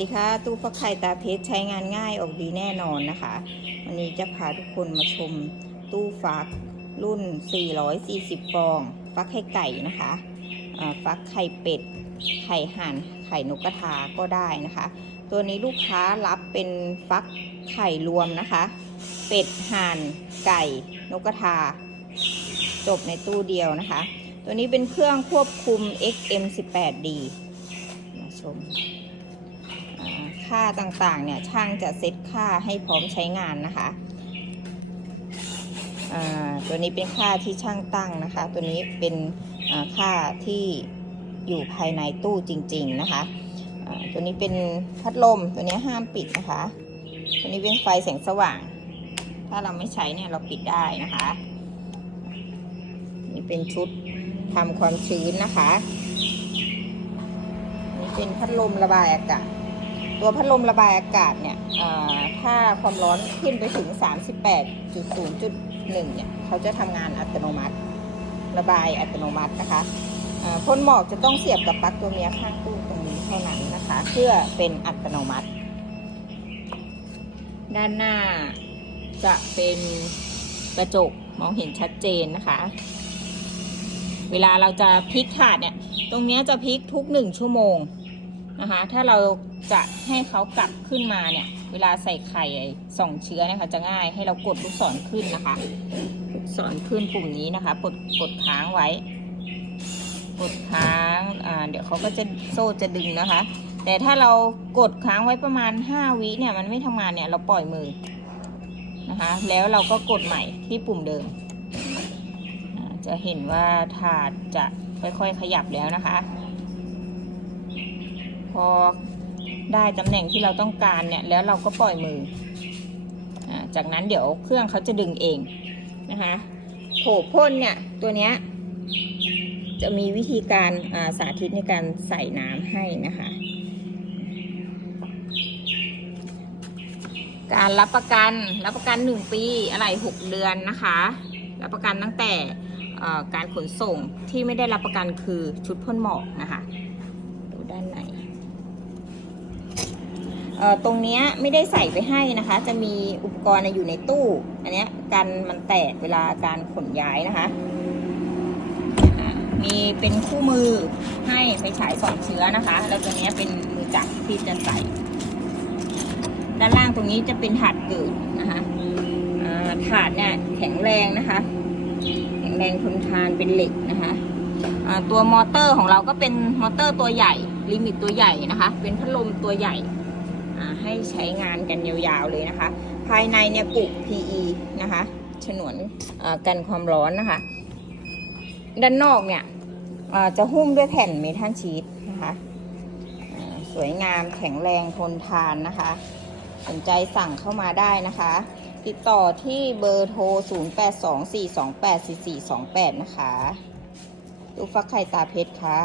สวัสดีค่ะตู้ฟักไข่ตาเพชรใช้งานง่ายออกดีแน่นอนนะคะ วันนี้จะพาทุกคนมาชมตู้ฟักรุ่น 440 ฟอง ฟักไข่ไก่นะคะฟักไข่เป็ด ไข่ห่านไข่นกกระทาก็ได้นะคะ ตัวนี้ลูกค้ารับเป็นฟักไข่รวมนะคะ เป็ดห่านไก่ นกกระทา จบในตู้เดียวนะคะ ตัวนี้เป็นเครื่องควบคุม XM18D มาชม ค่าต่างๆ เนี่ยช่างจะเซตค่าให้พร้อมใช้งานนะคะตัวนี้เป็นค่าที่ช่างตั้งนะคะ ตัวนี้เป็นค่าที่อยู่ภายในตู้จริง ๆนะคะตัวนี้เป็นพัดลมตัวนี้ห้ามปิดนะคะ ตัวนี้เป็นไฟแสงสว่าง ถ้าเราไม่ใช้เนี่ยเราปิดได้นะคะ นี่เป็นชุดทำความชื้นนะคะ นี่เป็นพัดลมระบายอากาศ ตัวพัดลมระบายอากาศเนี่ยถ้าความร้อนขึ้นไปถึง 38.0.1 เนี่ย เขาจะทำงานอัตโนมัติ ระบายอัตโนมัตินะคะอ่าพ่นหมอกจะต้องเสียบกับปลั๊กตัวเมียข้างตู้ตรงนี้เท่านั้นนะคะ เพื่อเป็นอัตโนมัติ ด้านหน้าจะเป็นกระจกมองเห็นชัดเจนนะคะ เวลาเราจะพลิกถาดเนี่ย ตรงเนี้ยจะพลิกทุกหนึ่งชั่วโมง นะคะ ถ้าเราจะให้เขากลับขึ้นมาเนี่ย เวลาใส่ไข่ส่องเชื้อเนี่ยค่ะจะง่ายให้เรากดลูกศรขึ้นนะคะลูกศรขึ้นปุ่มนี้นะคะกดกดค้างไว้ กดค้างอ่าเดี๋ยวเขาก็จะโซ่จะดึงนะคะ แต่ถ้าเรากดค้างไว้ประมาณ 5 วิเนี่ยมันไม่ทำงานเนี่ยเราปล่อยมือนะคะ แล้วเราก็กดใหม่ที่ปุ่มเดิม จะเห็นว่าถาดจะค่อยๆขยับแล้วนะคะ อได้ตำแหน่งที่เราต้องการเนี่ย แล้วเราก็ปล่อยมืออจากนั้นเดี๋ยวเครื่องเขาจะดึงเองนะคะโถพ่นเนี่ยตัวเนี้ยจะมีวิธีการาสาธิตในการใส่น้ำให้นะคะ การรับประกันรับประกัน 1 ปีอะไร 6 เดือนนะคะ รับประกันตั้งแต่การขนส่งที่ไม่ได้รับประกันคือชุดพ่นหมอกนะคะ ดูด้านใน ตรงเนี้ยไม่ได้ใส่ไปให้นะคะ จะมีอุปกรณ์อยู่ในตู้ อันเนี้ยกันมันแตกเวลาการขนย้ายนะคะ มีเป็นคู่มือให้ไปฉายส่องเชื้อนะคะ แล้วตัวนี้เป็นมือจับที่จะใส่ ด้านล่างตรงนี้จะเป็นถาดเกิดนะคะถาดเนี่ยแข็งแรงนะคะ แข็งแรงทนทานเป็นเหล็กนะคะตัวมอเตอร์ของเราก็เป็นมอเตอร์ตัวใหญ่ ลิมิตตัวใหญ่นะคะ เป็นพัดลมตัวใหญ่ ให้ใช้งานกันยาวๆเลยนะคะ ภายในเนี่ยกุ PE นะคะ ฉนวนกันความร้อนนะคะ ด้านนอกเนี่ยจะหุ้มด้วยแผ่นเมทัลชีตนะคะสวยงามแข็งแรงทนทานนะคะ สนใจสั่งเข้ามาได้นะคะ ติดต่อที่เบอร์โทร 0824284428 นะคะดูฟักไข่ตาเพชรค่ะ